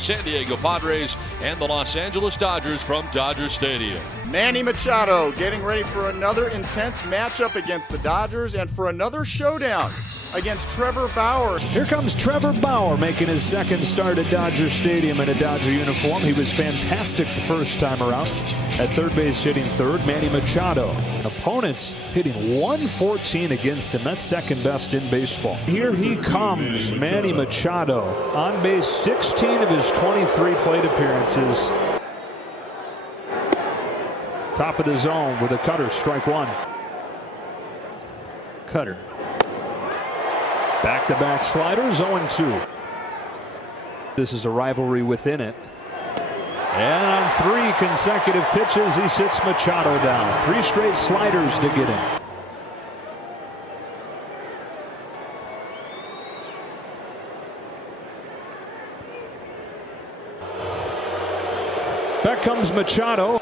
San Diego Padres and the Los Angeles Dodgers from Dodger Stadium. Manny Machado getting ready for another intense matchup against the Dodgers and for another showdown against Trevor Bauer. Here comes Trevor Bauer making his second start at Dodger Stadium in a Dodger uniform. He was fantastic the first time around. At third base hitting third, Manny Machado. Opponents hitting 114 against him. That's second best in baseball. Here he comes, Manny Machado. On base 16 of his 23 plate appearances. Top of the zone with a cutter, strike one. Cutter. Back-to-back sliders, 0-2. This is a rivalry within it. And on 3 consecutive pitches, he sits Machado down. 3 straight sliders to get him. Back comes Machado.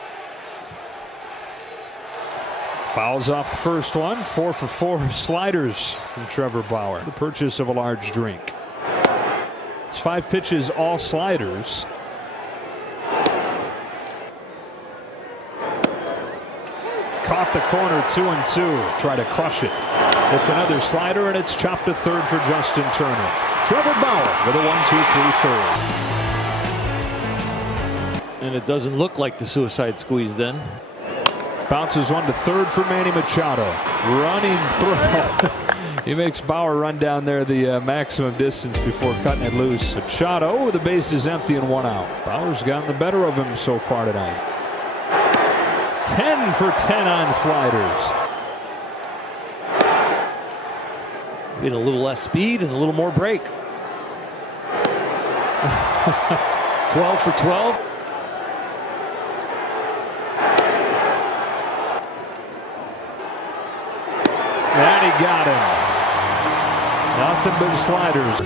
Fouls off the first one. 4 for 4 sliders from Trevor Bauer. The purchase of a large drink. It's 5 pitches, all sliders. Caught the corner, 2-2. Try to crush it. It's another slider, and it's chopped to third for Justin Turner. Trevor Bauer with a 1-2-3 third. And it doesn't look like the suicide squeeze then. Bounces one to third for Manny Machado. Running throw. He makes Bauer run down there the maximum distance before cutting it loose. Machado with the bases empty and 1 out. Bauer's gotten the better of him so far tonight. 10 for 10 on sliders. Need a little less speed and a little more break. 12 for 12. And he got him. Nothing but sliders.